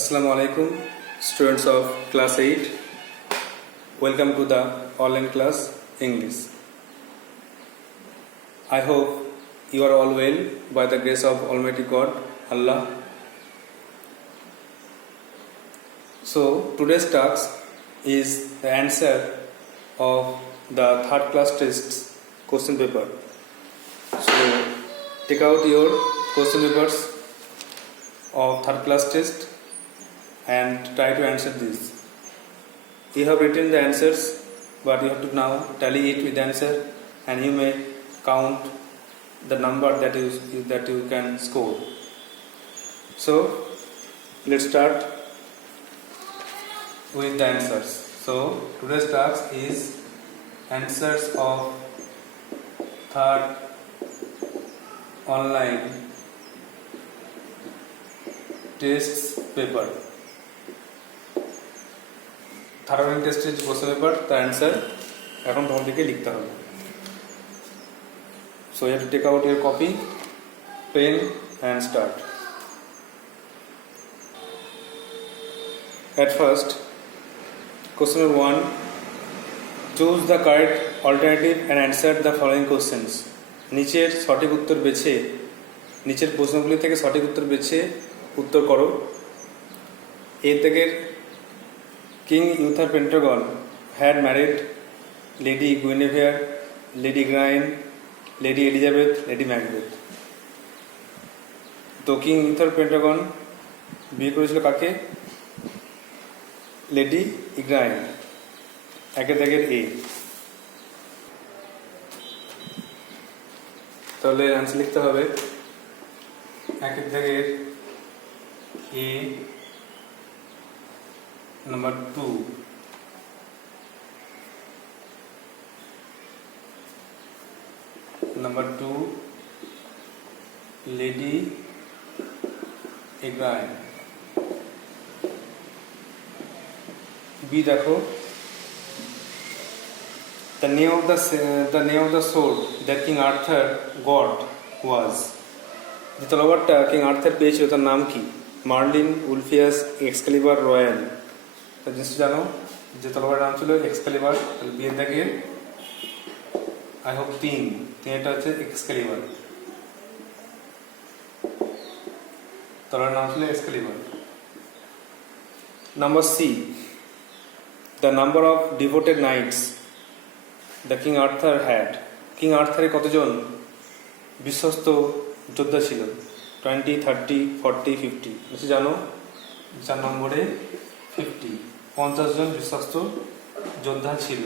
Assalamu alaikum, students of class 8. Welcome to the online class English. I hope you are all well by the grace of Almighty God, Allah. So today's task is the answer of the third class tests question paper. So take out your question papers of third class test and try to answer this. You have written the answers, but you have to now tally it with the answer, and you may count the number that you can score. So let's start with the answers. So today's task is answers of third online tests paper. Third online টেস্টের যে question paper তার answer এখন তোমার দিকে লিখতে হবে। So you have to take out your copy, pen and start. At first, question number 1, choose the correct alternative and answer the following questions. নিচের সঠিক উত্তর বেছে নিচের প্রশ্নগুলি থেকে সঠিক উত্তর বেছে উত্তর করো। এ থেকে King Uther Pendragon had married Lady Guinevere, Lady Gryne, Lady Elizabeth, Lady Macbeth. তো কিং ইউথার পেন্টাগন বিয়ে করেছিল কাকে? লেডি ইগ্রাইন। একের দাগের এ। তাহলে আনসার লিখতে হবে একের দাগের এ, number 2, Lady Igraine। B দেখো, the name of the sword that King Arthur got was, যে তলোয়ারটা কিং আর্থার পেয়েছিল তার নাম কি? Merlin, Ulfius, Excalibur, royal. জিনিসটা জানো যে তলোয়ারের নাম ছিল এক্সক্যালিবার। তাহলে বিয়ের দাগের আই হোপ 3 এটা হচ্ছে এক্সক্যালিবার। তলোয়ারের নাম ছিল Excalibur. Number C, the number of devoted knights the king Arthur had. King আর্থারের কতজন বিশ্বস্ত যোদ্ধা ছিল? 20, 30, 40, 50। নিশ্চয় জানো 4 নম্বরে 50, 50 জন বিশ্বস্ত যোদ্ধা ছিল।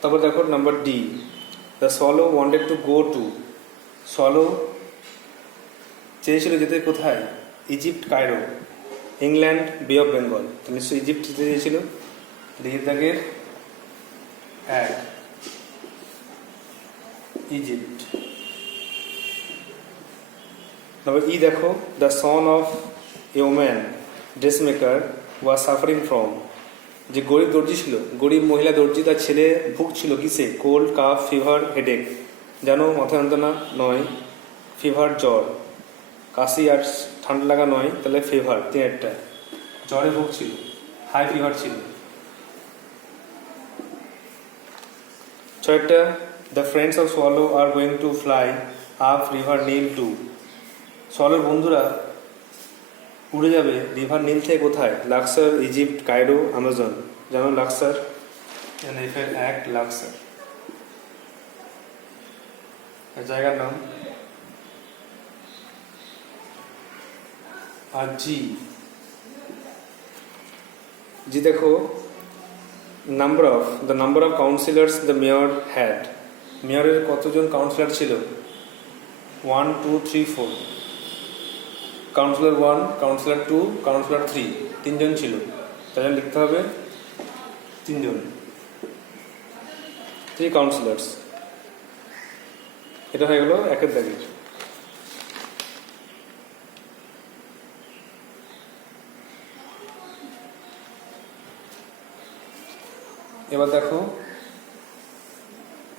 তারপর দেখো number D, the solo wanted to go to. Solo চেয়েছিল যেতে কোথায়? ইজিপ্ট, কায়রো, ইংল্যান্ড, বে অফ বেঙ্গল। তো নিশ্চয়ই ইজিপ্ট যেতে চেয়েছিল। দিকের দাগের 1, ইজিপ্ট। তারপর ই দেখো, the son of a woman dressmaker was suffering from. যে গরিব দর্জি ছিল, গরিব মহিলা দর্জি, তার ছেলে ভুগছিল কিসে? Cold, calf, fever, headache. জানো মাথা যন্ত্রণা নয়, ফিভার জ্বর, কাশি আর ঠান্ডা লাগা নয়, তাহলে ফিভার, তিনটা জ্বরে ভুগছিল, হাই ফিভার ছিল। 6টা, the friends of swallow are going to fly up river Nile to. সোয়ালোর বন্ধুরা উড়ে যাবে রিভার নীল থেকে কোথায়? Luxor, Egypt, Cairo, Amazon. জানো লাক্সার, এফের 1, লাক্সার জায়গার নাম। আর জি দেখো, the number of councillors the mayor had. মেয়রের কতজন কাউন্সিলর ছিল? 1, 2, 3, 4। কাউন্সিলর 1, কাউন্সিলর 2, কাউন্সিলর 3, 3 জন ছিল। তাহলে লিখতে হবে 3 জন, 3 কাউন্সিলর্স। এটা হয়ে গেল একের দাগের। এবার দেখো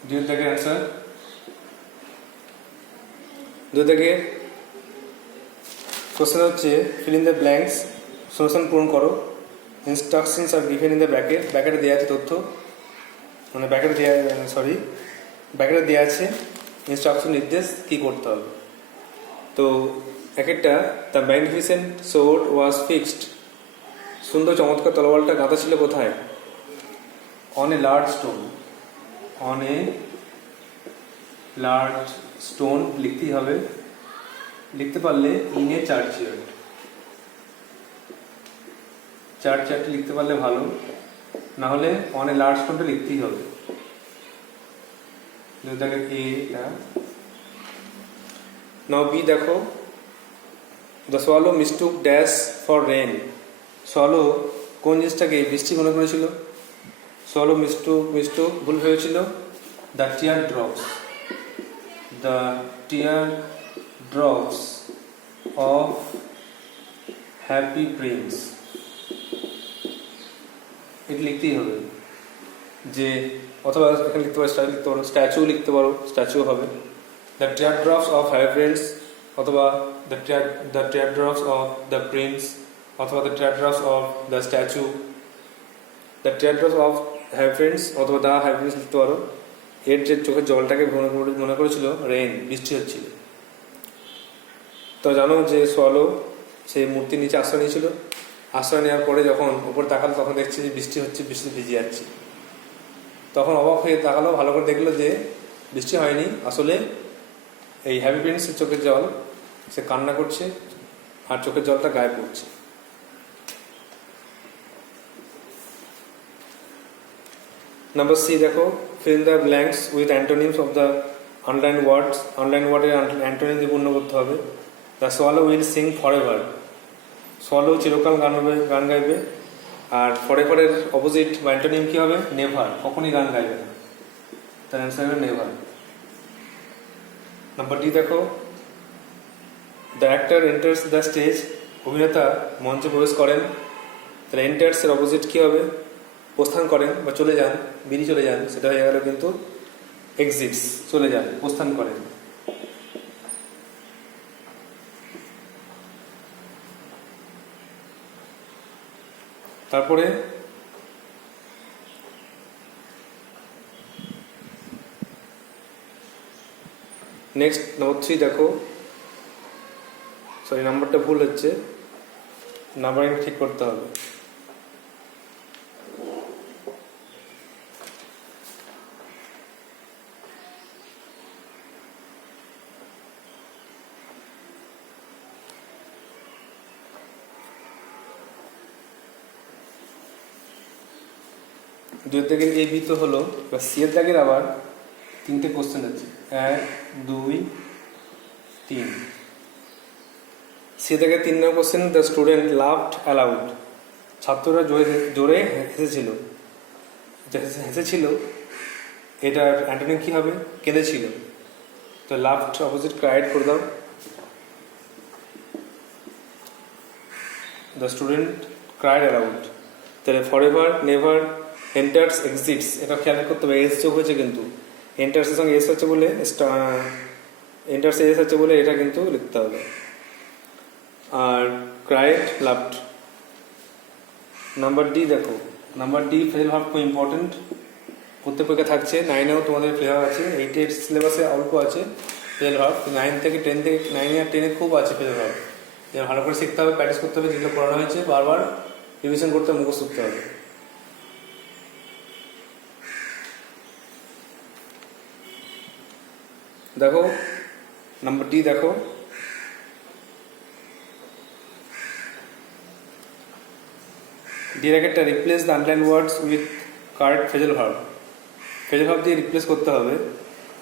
দুই দাগের অ্যান্সার। দুই দাগে কোশ্চেন হচ্ছে fill in the blanks, solution পূরণ করো। Instructions are given in the bracket, ব্র্যাকেটে দেওয়া আছে তথ্য, মানে ব্র্যাকেটে দেওয়া আছে ইনস্ট্রাকশন, নির্দেশ কী করতে হবে। তো এক একটা, the magnificent sword was fixed, সুন্দর চমৎকার তলোয়ারটা গাঁথা ছিল কোথায়? On a large stone, on a large stone লিখতেই হবে, লিখতে পারলে ইন এ চার্চইয়ার্ড, চার্চইয়ার্ডটি লিখতে পারলে ভালো, না হলে অন এ লার্জ স্টোনটা লিখতেই হবে। নাও বি দেখো, the swallow mistook dash for rain, swallow কোন জিনিসটাকে বৃষ্টি মনে করেছিল? সোয়ালো মিস্টুক ভুল হয়েছিল the tear drops, the tear drops of happy prince, এটা লিখতেই হবে। যে অথবা এখানে লিখতে পারো স্ট্যাচু লিখতে পারো, স্ট্যাচু হবে। The tear drops of happy prince, অথবা the tear drops of the prince, অথবা the tear drops of the statue, the tear drops of happy prince অথবা দ্য হ্যাপি প্রিন্স লিখতে পারো। এর যে চোখের জলটাকে মনে করেছিল রেইন, বৃষ্টি হচ্ছিল। তো জানো যে সোয়ালো সেই মূর্তির নিচে আশ্রয় নিয়েছিল, আশ্রয় নেওয়ার পরে যখন উপর তাকালো তখন দেখছে যে বৃষ্টি হচ্ছে, বৃষ্টি ভিজে যাচ্ছে। তখন অবাক হয়ে তাকালো, ভালো করে দেখলো যে বৃষ্টি হয়নি, আসলে এই হ্যাপি প্রিন্সের চোখের জল, সে কান্না করছে আর চোখের জলটা গায়ে পড়ছে। নাম্বার সি দেখো, fill the blanks with antonyms of the underlined words, underlined ওয়ার্ডের অ্যান্টোনিম দিয়ে পূর্ণ করতে হবে। The swallow will sing for ever, swallow চিরকাল গান গাইবে। আর ফর এভারের অপোজিট বা অ্যান্টোনিম কী হবে? নেভার, কখনই গান গাইবে না, তার অ্যান্সার হবে নেভার। নাম্বার ডি দেখো, the actor enters the stage, অভিনেতা মঞ্চে প্রবেশ করেন। তাহলে এন্টার্সের অপোজিট কী হবে? প্রস্থান করেন বা চলে যান, বেরিয়ে চলে যান, সেটা হয়ে গেল কিন্তু এক্সিটস, চলে যান, প্রস্থান করেন। তারপরে নেক্সট নাম্বার 3 দেখো, সরি নাম্বারটা ভুল হচ্ছে, নাম্বারিং ঠিক করতে হবে। দুই দাগের এ বি তো হলো, এবার সি এর দাগের আবার 3টে কোশ্চেন আছে, 1 2 3। সি এর দাগের 3 নম্বর question, the student laughed aloud, ছাত্ররা জোরে হেসেছিল, এটার অ্যান্টোনিম কী হবে? কেঁদেছিল। তো লাভড অপোজিট ক্রাইড করে দাও। দ্য স্টুডেন্ট ক্রাইড অ্যালাউড, তাহলে for ever, never, enters, exits, এটা খেয়াল করতে হবে। এস যোগ হয়েছে কিন্তু, এন্টার্সের সঙ্গে এস হচ্ছে বলে, এন্টার্সে এস হচ্ছে বলে এটা কিন্তু লিখতে হবে। আর ক্রাইড, লাভড। নাম্বার ডি দেখো, নাম্বার ডি ফেল ভার্ব খুব ইম্পর্টেন্ট, প্রত্যেক পরীক্ষা থাকছে। 9এও তোমাদের ফেল ভার্ব আছে, 8 সিলেবাসে অল্প আছে ফেল ভার্ব, 9 থেকে 9 আর 10 খুব আছে ফেল ভার্ব। ভালো করে শিখতে হবে, প্র্যাকটিস করতে হবে, যেগুলো পড়ানো হয়েছে বারবার রিভিশন করতে, মুখস্থ করতে হবে। দেখো নাম্বার ডি দেখো, ডিরেক্টটা replace the underlined words with correct phrasal verb, phrasal verb দিয়ে রিপ্লেস করতে হবে।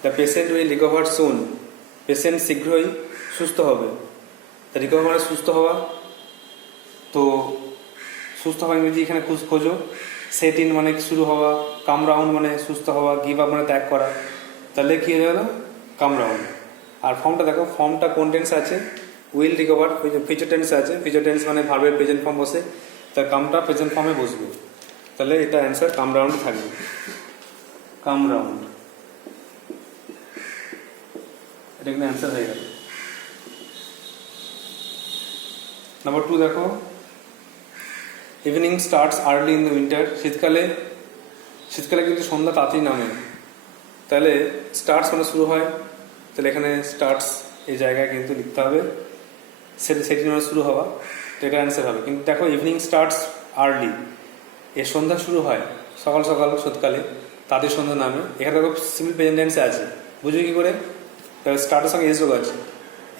The patient will recover soon, patient শীঘ্রই সুস্থ হবে। তা রিকভার মানে সুস্থ হওয়া, তো সুস্থ হওয়া ইংরেজি এখানে খোঁজো। সেট ইন মানে শুরু হওয়া, কাম রাউন্ড মানে সুস্থ হওয়া, গিভ আপ মানে ত্যাগ করা, তাহলে কী হয়ে গেল? কাম রাউন্ড। আর ফর্মটা দেখো, ফর্মটা কোন টেন্স আছে? উইল রিকভার, ফিউচার টেন্স আছে। ফিউচার টেন্স মানে ভার্বের প্রেজেন্ট ফর্ম বসে, তার কামটা প্রেজেন্ট ফর্মে বসবে, তাহলে এটা অ্যান্সার কাম রাউন্ডে থাকবে। কাম রাউন্ড, এটা কিন্তু অ্যান্সার হয়ে গেল। নাম্বার 2 দেখো, evening starts early in the winter. শীতকালে কিন্তু সন্ধ্যা তাড়াতাড়ি নামে। তাহলে স্টার্টস মানে শুরু হয়, তাহলে এখানে স্টার্টস এই জায়গায় কিন্তু লিখতে হবে, সেটি মানে শুরু হওয়া, তো এটা অ্যান্সার হবে। কিন্তু দেখো ইভিনিং স্টার্টস আর্লি, এর সন্ধ্যা শুরু হয় সকাল সকাল শীতকালে, তাদের সন্ধ্যা নামে। এখানে দেখো সিম্পল প্রেজেন্ট টেন্সে আছে, বুঝবে কি করে? তাহলে স্টার্টের সঙ্গে এস যোগ আছে,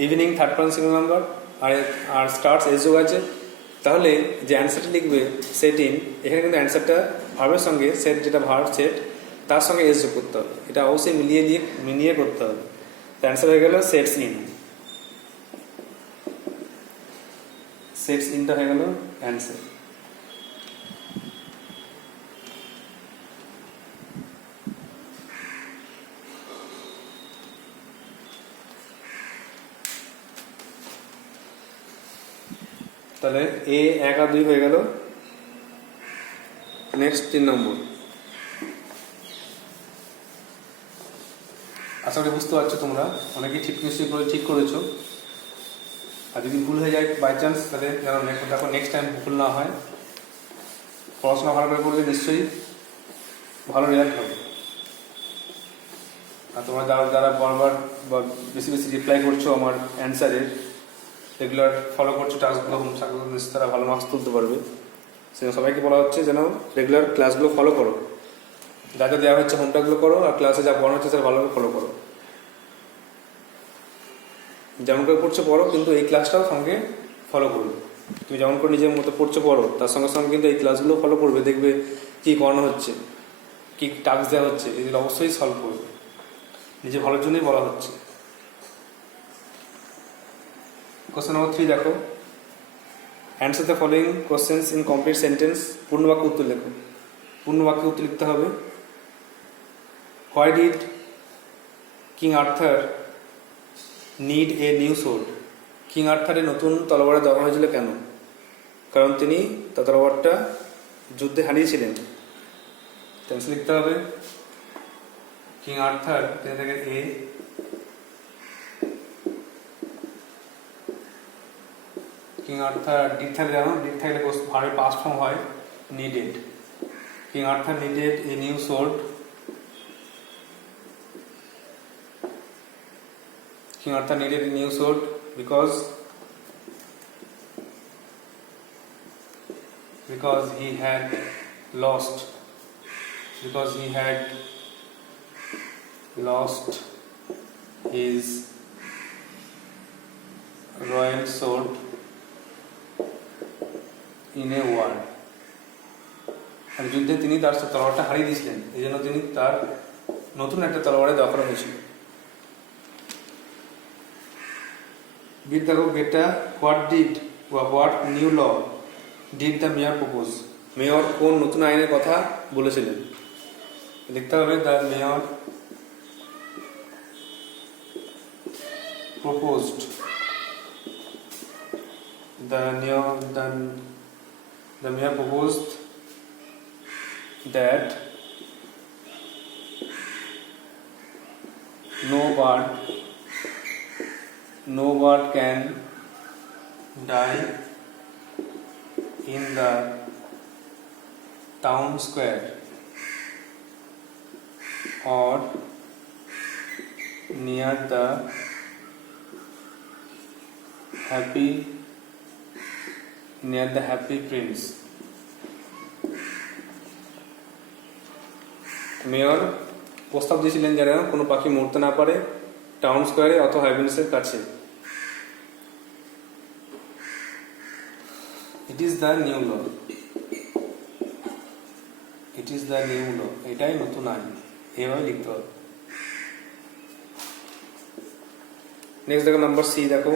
evening third person singular number, আর স্টার্টস এস যোগ আছে। তাহলে যে অ্যান্সারটা লিখবে সেট ইন, এখানে কিন্তু অ্যান্সারটা ভার্বের সঙ্গে সেট, যেটা ভার্ব সেট তার সঙ্গে এস যোগ করতে হবে। এটা অবশ্যই মিলিয়ে করতে হবে। অ্যান্সার হয়ে গেল সেটস ইন। সেটস ইনটা হয়ে গেল অ্যান্সার। তাহলে এ 1 আর 2 হয়ে গেল। নেক্সট 3 নম্বর। আশা করি বুঝতে পারছো তোমরা, অনেকেই নিশ্চয়ই ঠিক করেছো। আর যদি ভুল হয়ে যায় বাই চান্স, তাহলে যেন দেখো নেক্সট টাইম ভুল না হয়। পড়াশোনা ভালো করে করলে নিশ্চয়ই ভালো রেজাল্ট হবে। আর তোমরা যারা বারবার বা বেশি রিপ্লাই করছো আমার অ্যান্সারের, রেগুলার ফলো করছো টাস্কগুলো, নিশ্চয়ই তারা ভালো মার্কস তুলতে পারবে। সেজন্য সবাইকে বলা হচ্ছে যেন রেগুলার ক্লাসগুলো ফলো করো, যা যা দেওয়া হচ্ছে হোমটাগুলো করো, আর ক্লাসে যা পড়ানো হচ্ছে সেটা ভালোভাবে ফলো করো। যেমন করে পড়ছো পড়ো, কিন্তু এই ক্লাসটাও সঙ্গে ফলো করবে। তুমি যেমন করে নিজের মতো পড়ছো পড়ো, তার সঙ্গে সঙ্গে কিন্তু এই ক্লাসগুলো ফলো করবে। দেখবে কী করানো হচ্ছে, কী টাস্ক দেওয়া হচ্ছে, এগুলো অবশ্যই সলভ করবে। নিজে ভালোর জন্যই বলা হচ্ছে। কোশ্চেন নম্বর 3 দেখো, answer the following questions in complete sentence. পূর্ণ বাক্য উত্তর লেখো। পূর্ণ বাক্য উত্তর লিখতে হবে। Why did king Arthur need a new sword? King আর্থারের নতুন তলোয়ারের দরকার হয়েছিল কেন? কারণ তিনি তার তলোয়ারটা যুদ্ধে হারিয়েছিলেন। অ্যান্সার লিখতে হবে কিং আর্থার, থেকে এ, কিং আর্থার ডিড থাকলে জানো, ডিড থাকলে ভার্বের পাস্ট ফর্ম হয় needed. King Arthur needed A new sword. King Arthur needed a new sword because he had lost his royal sword in a war. আর যুদ্ধে তিনি তার তলোয়ারটা হারিয়ে দিয়েছিলেন, এই জন্য তিনি তার নতুন একটা তলোয়ারের দরকার হয়েছিল। বিট দেখো, গেটটা what new law did the mayor propose? Mayor কোন নতুন আইনের কথা বলেছিলেন? লিখতে হবে the mayor proposed the mayor proposed that no bird can die in the town square or near the happy prince. Mayor প্রস্তাব দিয়েছিলেন যেন কোনো পাখি মরতে না পারে টাউন স্কোয়ারে অথবা হ্যাপিনেসের কাছে। ইট ইজ দ্য নিউ ল, এটাই নতুন আইন, এইভাবে লিখতে হবে। নেক্সট দেখো নাম্বার সি দেখো,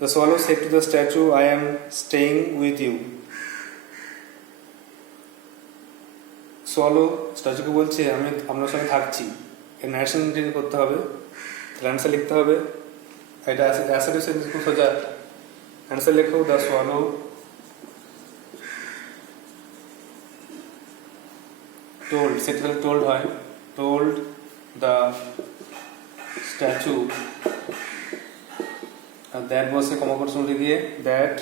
The swallow said to the statue, I am staying with you. Swallow স্ট্যাচুকে বলছে আমি আপনার সঙ্গে থাকছি। এর ন্যারেশন মেনটেন করতে হবে, অ্যান্সার লিখতে হবে। এটা অ্যাসারিভ সেন্টেন্স খুব সোজা। অ্যান্সার লেখো দ্য সোয়ালো টোল্ড, সেটা টোল্ড হয়, টোল্ড দ্য স্ট্যাচু আর দ্যাট বসে কমা করতে দিয়ে দ্যাট,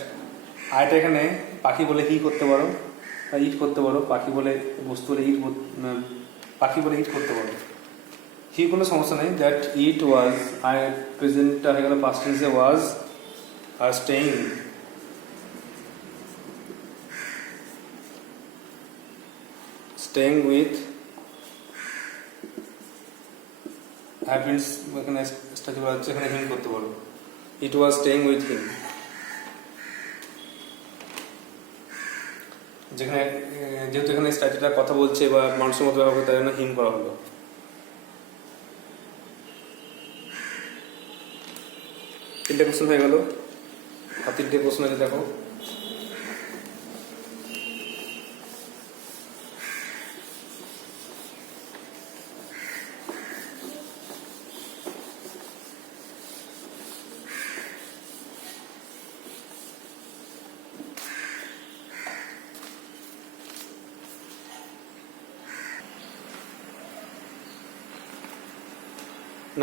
আয়টা এখানে পাখি বলে হি করতে পারো, ইট করতে পারো, পাখি বলে বস্তু বলে ইট, পাখি বলে ইট করতে পারো, হি কোনো সমস্যা নেই। দ্যাট ইট ওয়াজ, আই প্রেজেন্টটা হয়ে গেল পাস্ট টেন্সে ওয়াজ, আর স্টেইং, staying with happens, এখানে স্ট্যাচু করা হচ্ছে, এখানে হিম করতে পারো, ইট ওয়াজ স্টেইং উইথ হিম। যেখানে যেহেতু এখানে স্ট্যাচুটা কথা বলছে বা মানুষের মতো ব্যবহার করে, তাই জন্য হিম করা হলো। তিনটে কোশ্চেন হয়ে গেল, আর তিনটে কোশ্চেন আছে দেখো।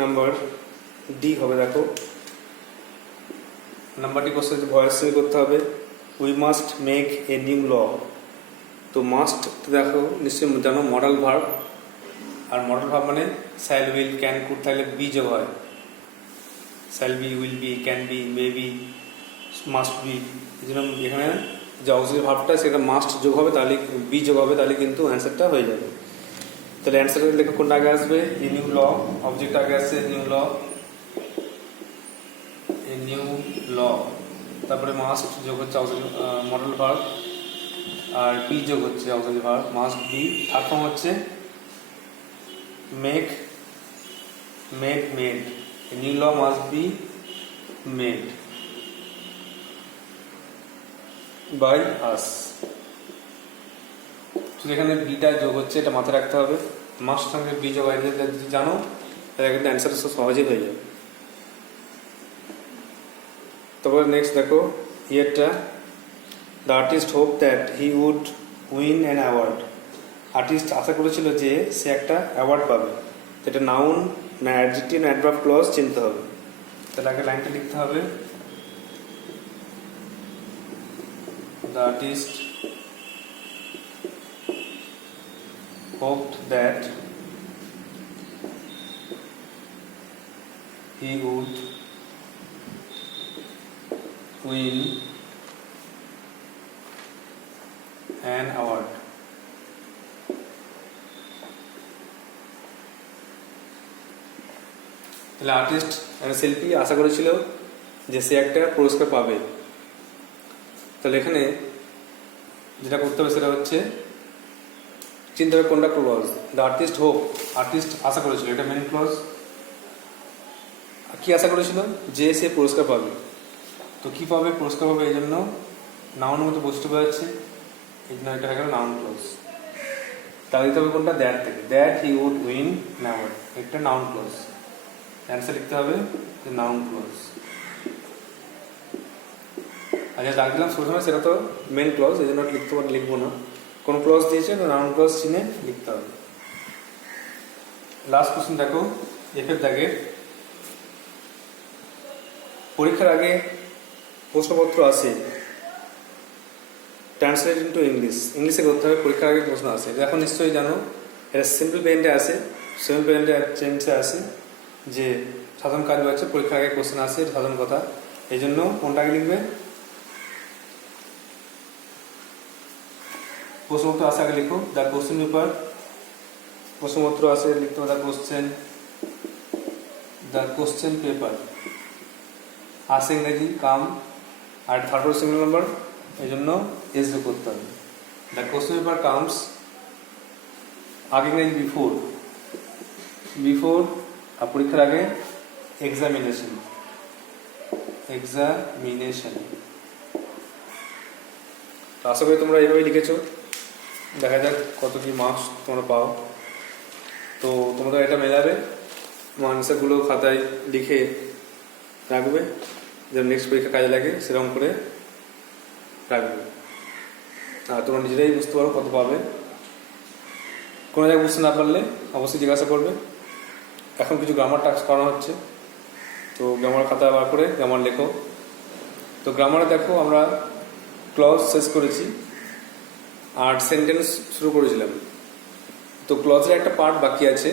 নাম্বার ডি হবে, দেখো নাম্বারটি কোশ্চেন ভয়েস সঙ্গে করতে হবে। We must make a new law. তো মাস্ট দেখো নিশ্চয়ই জানো মডাল ভার্ব, আর মডাল ভার্ব মানে শ্যাল, উইল, ক্যান, কুড থাকলে বি যোগ হয়। Shall be, will be, can be, may be, must be. এই জন্য এখানে যে অক্সিলারি ভার্বটা সেটা মাস্ট যোগ হবে, তাহলে বি যোগ হবে, তাহলে কিন্তু অ্যান্সারটা হয়ে যাবে। তাহলে অ্যান্সার দেখো কোনটা আগে আসবে, এ নিউ ল, অবজেক্ট আগে আসছে নিউ ল, এ নিউ ল, তারপরে মাস্ট যোগ হচ্ছে মডেল ভার্ব, আর বি যোগ হচ্ছে auxiliary verb, must be. Third form হচ্ছে make, made, made, a new law must be made by us. এখানে বিটা যোগ হচ্ছে, এটা মাথায় রাখতে হবে, মাস্ট সঙ্গে বি যোগ হয়, যদি জানো তাহলে কিন্তু অ্যান্সার সহজেই হয়ে যাবে। তারপরে নেক্সট দেখো ইয়েরটা, the artist hope that he would win an award. Artist আশা করেছিল যে সে একটা অ্যাওয়ার্ড পাবে। এটা নাউন না অ্যাডজেক্টিভ না অ্যাডভার্ব ক্লজ চিনতে হবে। তাহলে আগে লাইনটা লিখতে হবে, the artist hoped that he would win an award. তাহলে আর্টিস্ট শিল্পী আশা করেছিল যে সে একটা পুরস্কার পাবে। তাহলে এখানে যেটা করতে হবে সেটা হচ্ছে চিন্তা হবে কোনটা clause. The artist hope, artist আশা করেছিল, এটা মেন ক্লজ। কি আশা করেছিল? যে সে পুরস্কার পাবে। তো কি পাবে? পুরস্কার পাবে, এই জন্য নাউনের মতো বস্তু বোঝাচ্ছে, এই জন্য এটা হয়ে গেল নাউন ক্লজ। তাহলে দিতে হবে কোনটা? দ্যাট থেকে, that he would win an award, একটা নাউন ক্লজ। অ্যান্সার লিখতে হবে নাউন ক্লজ। আর যা দাগ দিলাম প্রথমে সেটা তো মেন ক্লজ, এই জন্য লিখবো না। কোন ক্লজ দিয়েছে তো নাউন ক্লজ চিনে লিখতে হবে। লাস্ট কোশ্চেন দেখো, এফের দাগের, পরীক্ষার আগে প্রশ্নপত্র আসে, ট্রান্সলেট ইন্টু ইংলিশ, ইংলিশে করতে হবে, পরীক্ষার আগে প্রশ্ন আসে। এটা এখন নিশ্চয়ই জানো, এটা সিম্পল প্রেজেন্টে আসে, সিম্পল প্রেজেন্টে আসে যে সাধারণ কাজ হচ্ছে, পরীক্ষার আগে কোশ্চেন আসে, সাধারণ কথা। এই জন্য কোনটা আগে লিখবে? প্রশ্নপত্র আসে আগে লিখো, দ্য কোশ্চেন পেপার। প্রশ্নপত্র আসে লিখতে হবে দ্য কোশ্চেন পেপার। আসে ইংরেজি কাম, আর থার্ড সিঙ্গল নাম্বার, এই জন্য এস যোগ করতে হবে। দ্য কোশ্চেন পেপার কামস, আগে ইংরেজি বিফোর, বিফোর, আর পরীক্ষার আগে এক্সামিনেশন, এক্সামিনেশন। আশা করি তোমরা এইভাবেই লিখেছো, দেখা যাক কত কি মার্কস তোমরা পাও। তো তোমরা এটা মেলাবে, আনসারগুলো খাতায় লিখে রাখবে, যেন নেক্সট পরীক্ষা কাজে লাগে সেরকম করে রাখবে। আর তোমরা নিজেরাই বুঝতে পারো কত পাবে। কোনো জায়গায় বুঝতে না পারলে অবশ্যই জিজ্ঞাসা করবে। এখন কিছু গ্রামার টাস্ক করানো হচ্ছে, তো গ্রামার খাতা বার করে গ্রামার লেখো। তো গ্রামারে দেখো আমরা ক্লজ শেষ করেছি আর সেন্টেন্স শুরু করেছিলাম। তো ক্লজের একটা পার্ট বাকি আছে।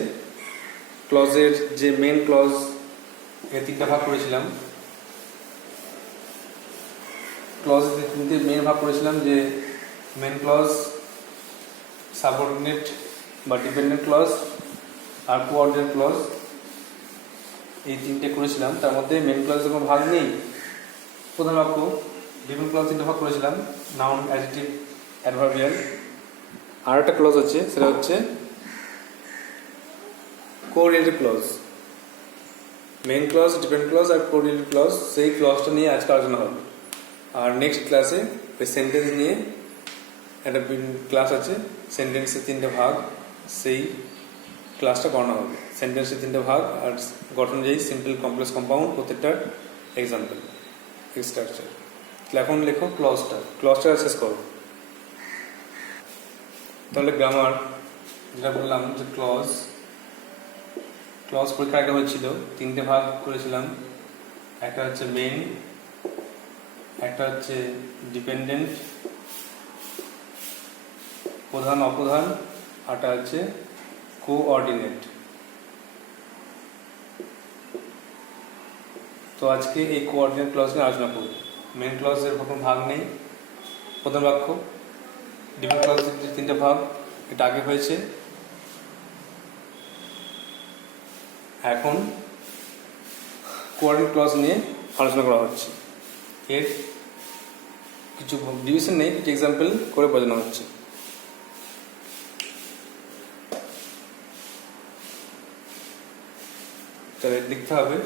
ক্লজের যে মেন ক্লজ তিনটা ভাগ করেছিলাম, ক্লজের তিনটে মেন ভাগ করেছিলাম, যে মেন ক্লজ, সাবঅর্ডিনেট বা ডিপেন্ডেন্ট ক্লজ আর কোঅর্ডিনেট ক্লজ, এই তিনটে করেছিলাম। তার মধ্যে মেন ক্লজের কোনো ভাগ নেই। প্রধান বাক্য, ডিপেন্ডেন্ট ক্লজ তিনটে ভাগ করেছিলাম, নাউন, অ্যাডজেক্টিভ, অ্যাডভার্বিয়াল। আর একটা ক্লজ আছে, সেটা হচ্ছে correlative clause. Main clause, dependent clause আর কোরিলেটিভ ক্লজ, সেই ক্লজটা নিয়ে আজকে আলোচনা হবে। আর নেক্সট ক্লাসে ওই সেন্টেন্স নিয়ে একটা ক্লাস আছে, সেন্টেন্সের তিনটে ভাগ, সেই ক্লাসটা করানো হবে। সেন্টেন্সের তিনটে ভাগ আর গঠন অনুযায়ী সিম্পল, কমপ্লেক্স, কম্পাউন্ড, প্রত্যেকটার এক্সাম্পল, স্ট্রাকচার। তাহলে এখন লেখো ক্লজটা শেষ করো। তাহলে গ্রামার যেটা বললাম, যে ক্লজ পরীক্ষা একটা হয়েছিল, তিনটে ভাগ করেছিলাম। একটা হচ্ছে মেন, একটা হচ্ছে ডিপেন্ডেন্ট, প্রধান অপ্রধান, আরটা হচ্ছে কোঅর্ডিনেট। তো আজকে এই কোঅর্ডিনেট ক্লজ নিয়ে আলোচনা করব। মেন ক্লজের কোনো ভাগ নেই, প্রধান বাক্য। ডিপেন্ডেন্ট ক্লজের যে তিনটে ভাগ, এটা আগে হয়েছে। এখন কোঅর্ডিনেট ক্লজ নিয়ে আলোচনা করা হচ্ছে। এর কিছু ডিভিশন নেই, কিছু এক্সাম্পল করে বোঝানো হচ্ছে। তাহলে লিখতে হবে,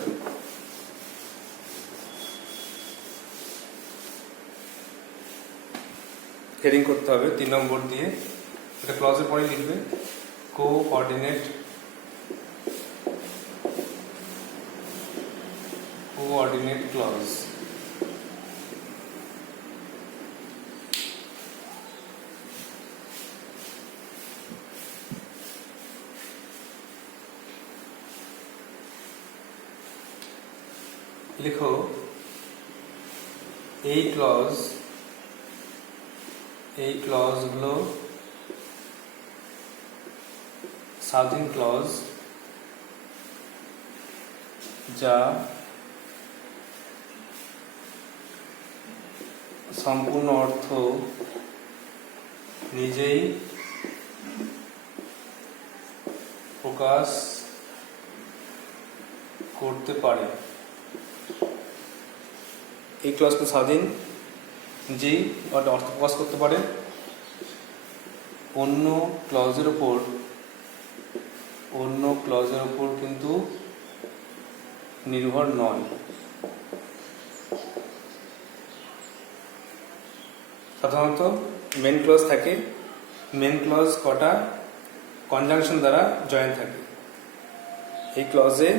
হেডিং করতে হবে 3 নম্বর দিয়ে। এটা ক্লজের পরে লিখবে কোঅর্ডিনেট ক্লজ। লিখো, এই ক্লজ হলো সাবজেক্টিভ ক্লজ, যা সম্পূর্ণ অর্থ নিজেই প্রকাশ করতে পারে। এই ক্লজটা স্বাধীন, যেই অর্থ প্রকাশ করতে পারে, অন্য ক্লজের উপর কিন্তু নির্ভর নয়। সাধারণত মেন ক্লজ থাকে, মেন ক্লজ কটা কনজাংশন দ্বারা জয়েন থাকে। এই ক্লজে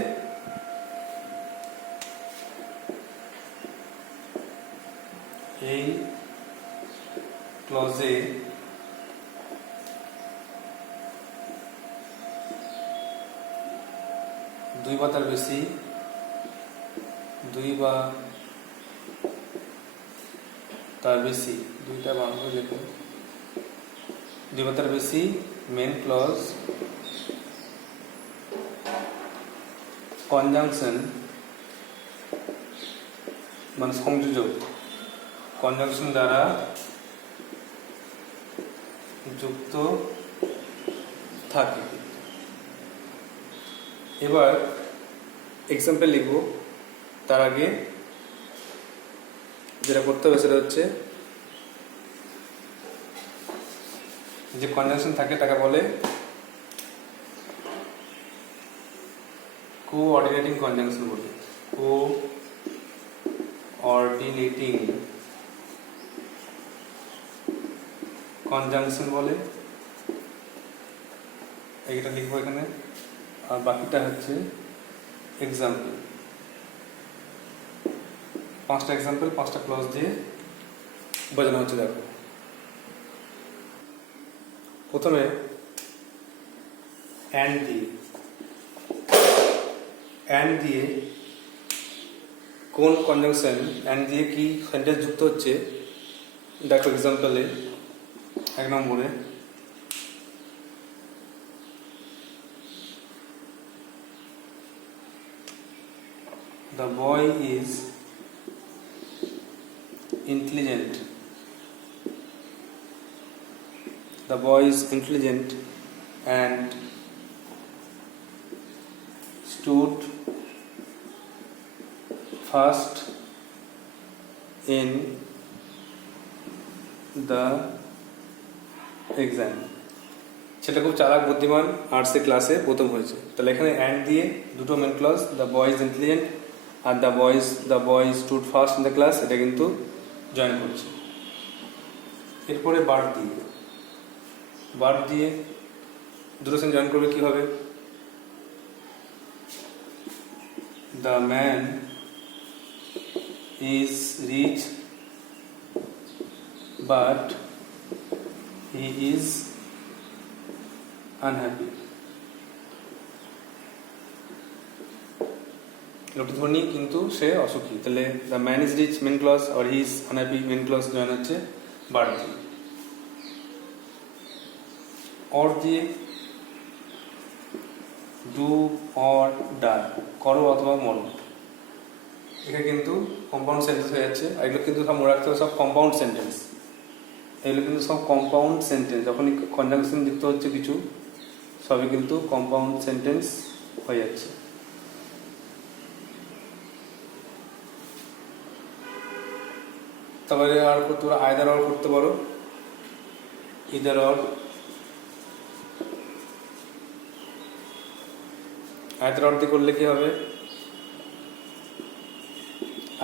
দুই বা তার বেশি দুইটা বাংলা লেখো, দুই বা তার বেশি মেন ক্লজ কনজাংশন মানে সংযোজক, কনজাংশন দ্বারা যুক্ত থাকে। এবার এক্সাম্পল লিখব। তার আগে যেটা করতে হবে সেটা হচ্ছে, যে কনজাংশন থাকে তাকে বলে কোঅর্ডিনেটিং কনজাংশন বলে। কোঅর্ডিনেটিং কনজাংশন বলে, এইটা লিখবো এখানে। আর বাকিটা হচ্ছে এক্সাম্পল, 5টা এক্সাম্পল 5টা ক্লজ দিয়ে বোঝানো হচ্ছে। দেখো, প্রথমে অ্যান্ড দিয়ে কোন কনজাংশন অ্যান্ড দিয়ে কি সেন্টেন্স যুক্ত হচ্ছে দেখো এক্সাম্পলে 1 নম্বরে the boy is intelligent. The boy is intelligent and stood first in the exam. সেটা খুব চালাক বুদ্ধিমান আর্টসের ক্লাসে প্রথম হয়েছে। তাহলে এখানে অ্যান্ড দিয়ে দুটো main clause, the boy is intelligent আর the boy stood first in the class, এটা কিন্তু জয়েন করছে। এরপরে বার্ড দিয়ে দুটো সেন্ট জয়েন করবে কি হবে? The man is rich but he is unhappy. লোকটি ধনী কিন্তু সে অসুখী। তাহলে the man is rich main clause আর he is unhappy main clause join হচ্ছে বার্ড দিয়ে। অর দিয়ে ডু অর ডাই, করো অথবা মরো, এখানে কিন্তু কম্পাউন্ড সেন্টেন্স হয়ে যাচ্ছে। আর এগুলো কিন্তু সব মনে রাখতে হবে, সব কম্পাউন্ড সেন্টেন্স। এগুলো কিন্তু সব কম্পাউন্ড সেন্টেন্স, যখনই কনজাংশন যুক্ত হচ্ছে কিছু সবই কিন্তু কম্পাউন্ড সেন্টেন্স হয়ে যাচ্ছে। তারপরে আর করতে পারো আইদার অর করতে পারো, ইদার অর। আইদার অর দিয়ে করলে কি হবে?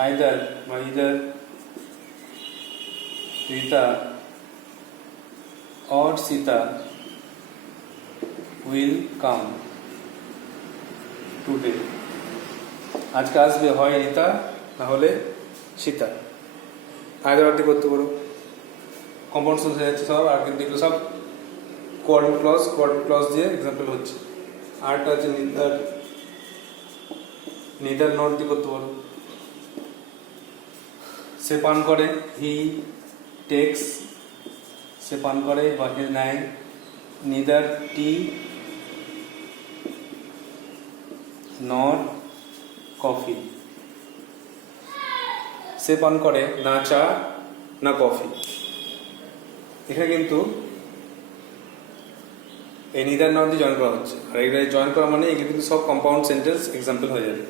আইদার বা either Rita or Sita will come today. আজকে আসবে হয় রীতা না হলে সীতা। আইদার অর দিয়ে করতে পারো, কম্পাউন্ড সেন্টেন্স হয়ে যাচ্ছে সব। আর কিন্তু এগুলো সব কোঅর্ডিনেট ক্লজ দিয়ে এক্সাম্পল হচ্ছে। আরটা হচ্ছে নিদার নট দিয়ে করতে পারো। সে পান করে, হি টেক্স, সে পান করে বা হে নেয়। নিদার টি নর কফি, সে পান করে না চা না কফি। এখানে কিন্তু এই নিদার নট দিয়ে জয়েন করা হচ্ছে। আর এগুলো জয়েন করা মানে এগুলো কিন্তু সব কম্পাউন্ড সেন্টেন্স এক্সাম্পল হয়ে যাবে।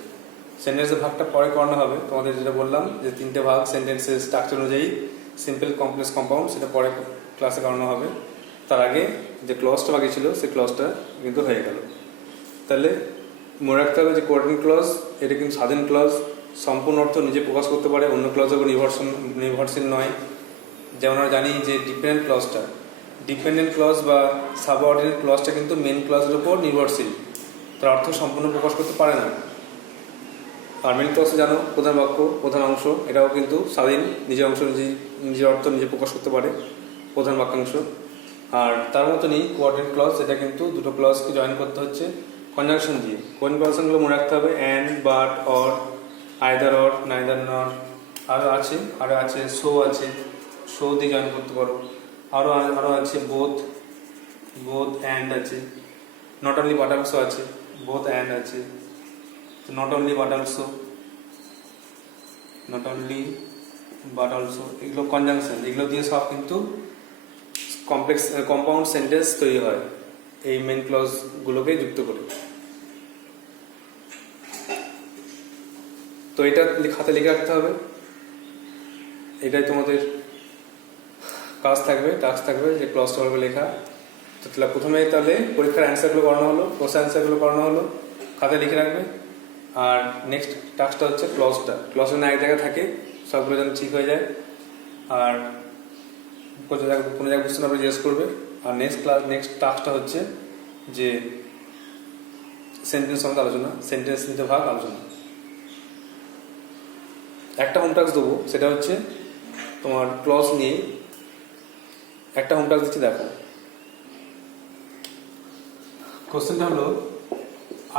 সেন্টেন্সের ভাগটা পরে করানো হবে, তোমাদের যেটা বললাম যে 3টে ভাগ সেন্টেন্সের স্ট্রাকচার অনুযায়ী, সিম্পল, কমপ্লেক্স, কম্পাউন্ড, সেটা পরে ক্লাসে করানো হবে। তার আগে যে ক্লজটা বাকি ছিল সেই ক্লজটা কিন্তু হয়ে গেল। তাহলে মনে রাখতে হবে যে কোঅর্ডিনেট ক্লজ এটা কিন্তু স্বাধীন ক্লজ, সম্পূর্ণ অর্থ নিজে প্রকাশ করতে পারে, অন্য ক্লজের উপর নির্ভরশীল নয়। যেমন আমরা জানি যে ডিপেন্ডেন্ট ক্লজ বা সাবঅর্ডিনেট ক্লজটা কিন্তু মেন ক্লজের উপর নির্ভরশীল, তার অর্থ সম্পূর্ণ প্রকাশ করতে পারে না। আর মেন ক্লজে জানো প্রধান বাক্য, প্রধান অংশ, এটাও কিন্তু স্বাধীন, নিজের অংশ নিজের অর্থ নিজে প্রকাশ করতে পারে, প্রধান বাক্যাংশ। আর তার মতনই কোঅর্ডিনেট ক্লজ, এটা কিন্তু দুটো ক্লজকে জয়েন করতে হচ্ছে কনজাংশন দিয়ে। কনজাংশনগুলো মনে রাখতে হবে and, but, or, either or, neither নর। আরও আছে সো আছে, সো দিয়ে জয়েন করতে পারো। আরও আছে বোথ অ্যান্ড আছে। নট অনলি বাট অলসো আছে, বোথ অ্যান্ড আছে। নট অনলি বাট অলসো, এগুলো কনজাংশন, এগুলো দিয়ে সব কিন্তু কম্পাউন্ড সেন্টেন্স তৈরি হয় এই মেন ক্লজ গুলোকে যুক্ত করে। তো এটা খাতে লিখে রাখতে হবে, এটাই তোমাদের কাজ থাকবে, টাস্ক থাকবে যে ক্লজটা হবে লেখা। তো তাহলে প্রথমে তাহলে পরীক্ষার অ্যান্সারগুলো করানো হলো, কোশ্চেন অ্যান্সারগুলো করানো হলো, খাতে লিখে রাখবে। আর নেক্সট টাস্কটা হচ্ছে ক্লজটা যেন এক জায়গায় থাকে, সবগুলো যেন ঠিক হয়ে যায়। আর কোনো জায়গায় বুঝতে না পারলে জিজ্ঞেস করবে। আর নেক্সট টাস্কটা হচ্ছে যে সেন্টেন্স সম্বন্ধে আলোচনা, সেন্টেন্স নিতে ভাগ আলোচনা। একটা হোম টাস্ক দেবো, সেটা হচ্ছে তোমার ক্লজ নিয়ে একটা হোম টাস্ক দিচ্ছি, দেখো। কোশ্চেনটা হলো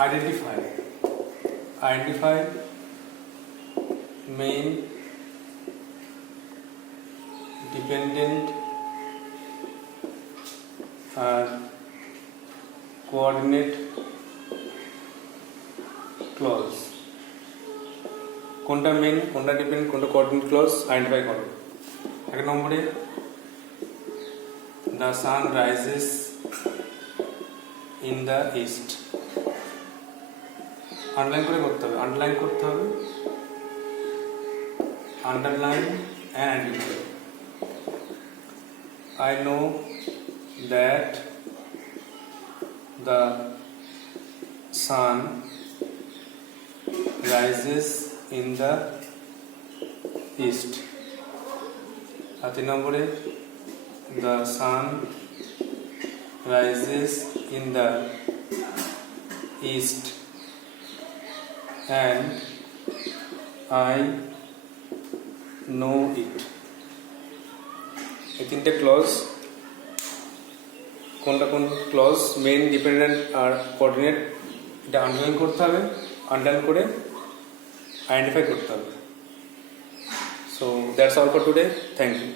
আইডেন্টিফাই main dependent আর coordinate clause কোনটা মেইন কোনটা ডিপেন্ডেন্ট কোনটা কোঅর্ডিনেট ক্লজ আইডেন্টিফাই করো। এক নম্বরে the sun rises in the east, underline করে করতে হবে, আন্ডারলাইন করতে হবে, underline and identify. I know that the sun rises in the east. আর 3 নম্বরে the sun rises in the east and I know it. এই তিনটে ক্লজ কোনটা কোন ক্লজ মেইন ডিপেন্ডেন্ট আর কোঅর্ডিনেট এটা আন্ডারলাইন করতে হবে, আন্ডারলাইন করে আইডেন্টিফাই করতে হবে। So that's all for today, thank you.